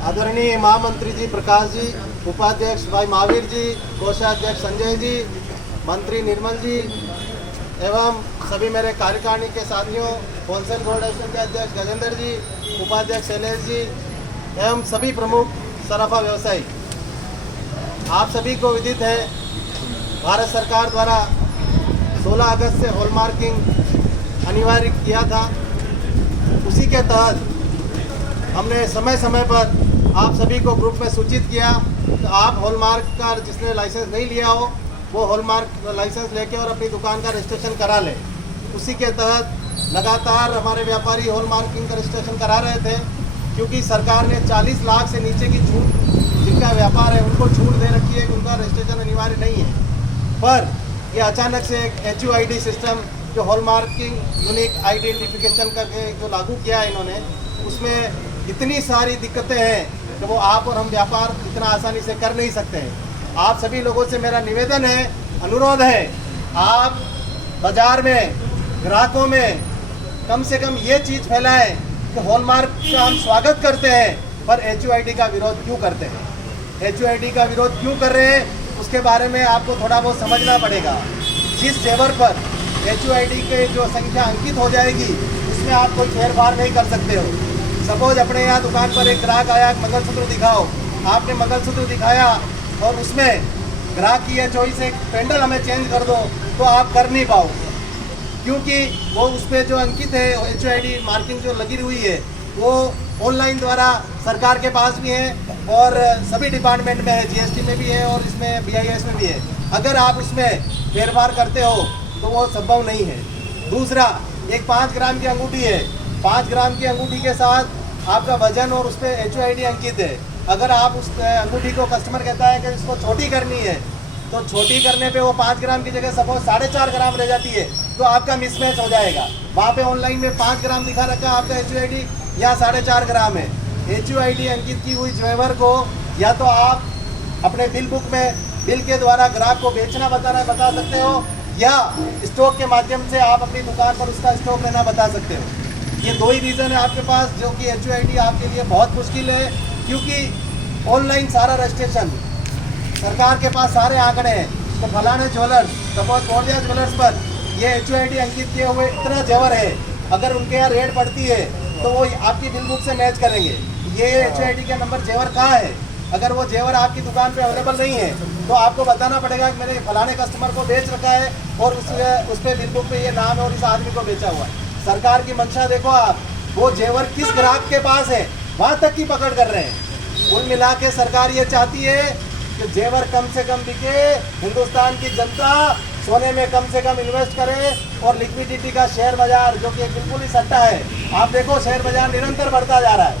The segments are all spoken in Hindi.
आदरणीय महामंत्री जी प्रकाश जी, उपाध्यक्ष भाई महावीर जी, कोषाध्यक्ष संजय जी, मंत्री निर्मल जी एवं सभी मेरे कार्यकारिणी के साथियों, होलसेल कोऑर्डिनेशन के अध्यक्ष गजेंद्र जी, उपाध्यक्ष शैलेश जी एवं सभी प्रमुख सराफा व्यवसायी, आप सभी को विदित है भारत सरकार द्वारा 16 अगस्त से हॉलमार्किंग अनिवार्य किया था। उसी के तहत हमने समय समय पर आप सभी को ग्रुप में सूचित किया कि आप हॉलमार्क का जिसने लाइसेंस नहीं लिया हो वो हॉलमार्क लाइसेंस लेके और अपनी दुकान का रजिस्ट्रेशन करा ले। उसी के तहत लगातार हमारे व्यापारी हॉलमार्किंग का रजिस्ट्रेशन करा रहे थे, क्योंकि सरकार ने 40 लाख से नीचे की छूट जिनका व्यापार है उनको छूट दे रखी है कि उनका रजिस्ट्रेशन अनिवार्य नहीं है। पर ये अचानक से एक HUID सिस्टम जो हॉलमार्किंग यूनिक आइडेंटिफिकेशन करके जो लागू किया है इन्होंने, उसमें इतनी सारी दिक्कतें हैं कि वो आप और हम व्यापार इतना आसानी से कर नहीं सकते हैं। आप सभी लोगों से मेरा निवेदन है, अनुरोध है, आप बाज़ार में ग्राहकों में कम से कम ये चीज़ फैलाएं कि हॉलमार्क का हम स्वागत करते हैं पर HUID का विरोध क्यों करते हैं। HUID का विरोध क्यों कर रहे हैं उसके बारे में आपको थोड़ा बहुत समझना पड़ेगा। जिस जेवर पर HUID के जो संख्या अंकित हो जाएगी उसमें आप कोई फेरफार नहीं कर सकते हो। सपोज अपने यहाँ दुकान पर एक ग्राहक आया, मंगलसूत्र दिखाओ, आपने मंगलसूत्र दिखाया और उसमें ग्राहक की ये चॉइस है पेंडल हमें चेंज कर दो, तो आप कर नहीं पाओगे, क्योंकि वो उस पर जो अंकित है HUID मार्किंग जो लगी हुई है वो ऑनलाइन द्वारा सरकार के पास भी है और सभी डिपार्टमेंट में है, GST में भी है और इसमें BIS में भी है। अगर आप उसमें फेरफार करते हो तो वो संभव नहीं है। दूसरा, एक 5 ग्राम की अंगूठी है, 5 ग्राम की अंगूठी के साथ आपका वजन और उस पर HUID अंकित है। अगर आप उस अंगूठी को कस्टमर कहता है कि इसको छोटी करनी है, तो छोटी करने पे वो 5 ग्राम की जगह सपोज 4.5 ग्राम रह जाती है, तो आपका मिसमैच हो जाएगा। वहाँ पे ऑनलाइन में 5 ग्राम दिखा रखा है आपका HUID, या 4.5 ग्राम है। HUID अंकित की हुई जेवर को या तो आप अपने बिल बुक में बिल के द्वारा ग्राहक को बेचना बता सकते हो, या स्टॉक के माध्यम से आप अपनी दुकान पर उसका स्टॉक लेना बता सकते हो। ये 2 ही रीज़न है आपके पास जो कि HUID आपके लिए बहुत मुश्किल है, क्योंकि ऑनलाइन सारा रजिस्ट्रेशन सरकार के पास सारे आंकड़े हैं। तो फलाने ज्वेलर्स, सपोज बोर्डिया ज्वेलर्स पर ये HUID अंकित किए हुए इतना जेवर है, अगर उनके यहाँ रेट पड़ती है तो वो आपकी बिल बुक से मैच करेंगे ये HUID का नंबर जेवर कहाँ है। अगर वो जेवर आपकी दुकान पे अवेलेबल नहीं है तो आपको बताना पड़ेगा कि मैंने फलाने कस्टमर को बेच रखा है और उस पर बिल बुक पे ये नाम है और इस आदमी को बेचा हुआ है। सरकार की मंशा देखो आप, वो जेवर किस ग्राहक के पास है वहाँ तक की पकड़ कर रहे हैं। कुल मिला के सरकार ये चाहती है कि जेवर कम से कम बिके, हिंदुस्तान की जनता सोने में कम से कम इन्वेस्ट करे और लिक्विडिटी का शेयर बाजार जो कि बिल्कुल ही सट्टा है। आप देखो शेयर बाजार निरंतर बढ़ता जा रहा है,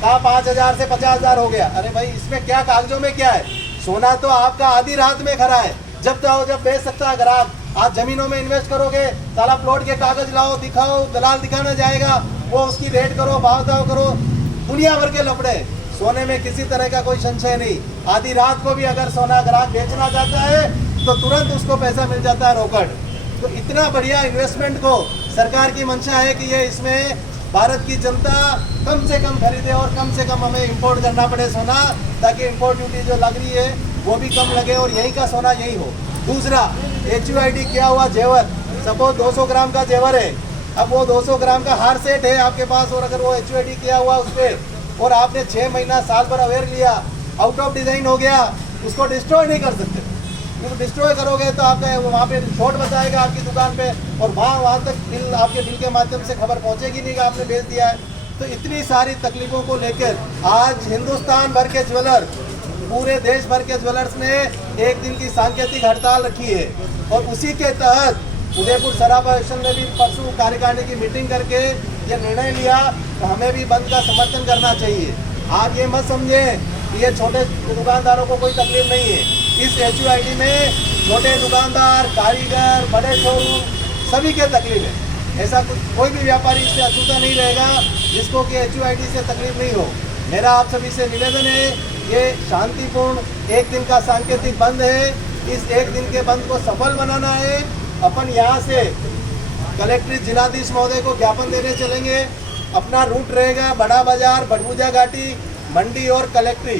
कहाँ 5,000 से 50,000 हो गया। अरे भाई इसमें क्या, कागजों में क्या है? सोना तो आपका आधी रात में खड़ा है, जब चाहो जब बेच सकता है ग्राहक। आप जमीनों में इन्वेस्ट करोगे, साला प्लॉट के कागज लाओ, दिखाओ, दलाल दिखाना जाएगा, वो उसकी रेट करो, भाव दाव करो, दुनिया भर के लफड़े। सोने में किसी तरह का कोई संशय नहीं। आधी रात को भी अगर सोना ग्राहक बेचना चाहता है तो तुरंत उसको पैसा मिल जाता है रोकड़। तो इतना बढ़िया इन्वेस्टमेंट को सरकार की मंशा है कि ये इसमें भारत की जनता कम से कम खरीदे और कम से कम हमें इंपोर्ट करना पड़े सोना, ताकि इंपोर्ट ड्यूटी जो लग रही है वो भी कम लगे और यहीं का सोना यही हो। दूसरा, HUID किया हुआ जेवर, सपोज 200 ग्राम का जेवर है, अब वो 200 ग्राम का हार सेट है आपके पास और अगर वो HUID किया हुआ उस पर और आपने 6 महीना साल भर अवेयर लिया, आउट ऑफ डिज़ाइन हो गया, उसको डिस्ट्रॉय नहीं कर सकते। क्योंकि डिस्ट्रॉय करोगे तो आपका वहाँ पे शॉर्ट बताएगा आपकी दुकान पे और वहाँ तक बिल आपके बिल के माध्यम से खबर पहुँचेगी नहीं कि आपने बेच दिया है। तो इतनी सारी तकलीफ़ों को लेकर आज हिंदुस्तान भर के ज्वेलर, पूरे देश भर के ज्वेलर्स ने एक दिन की सांकेतिक हड़ताल रखी है और उसी के तहत उदयपुर सराफा एसोसिएशन ने भी परसों कार्यकारिणी की मीटिंग करके ये निर्णय लिया तो हमें भी बंद का समर्थन करना चाहिए। आप ये मत समझें कि ये छोटे दुकानदारों को कोई तकलीफ नहीं है। इस HUID में छोटे दुकानदार, कारीगर, बड़े शोरूम सभी के तकलीफ है। ऐसा कोई भी व्यापारी इससे अछूता नहीं रहेगा जिसको कि HUID से तकलीफ नहीं हो। मेरा आप सभी से निवेदन है, ये शांतिपूर्ण एक दिन का सांकेतिक बंद है। इस एक दिन के बंद को सफल बनाना है। अपन यहाँ से कलेक्ट्रेट जिलाधीश महोदय को ज्ञापन देने चलेंगे। अपना रूट रहेगा बड़ा बाजार, बड़बूजा घाटी, मंडी और कलेक्ट्री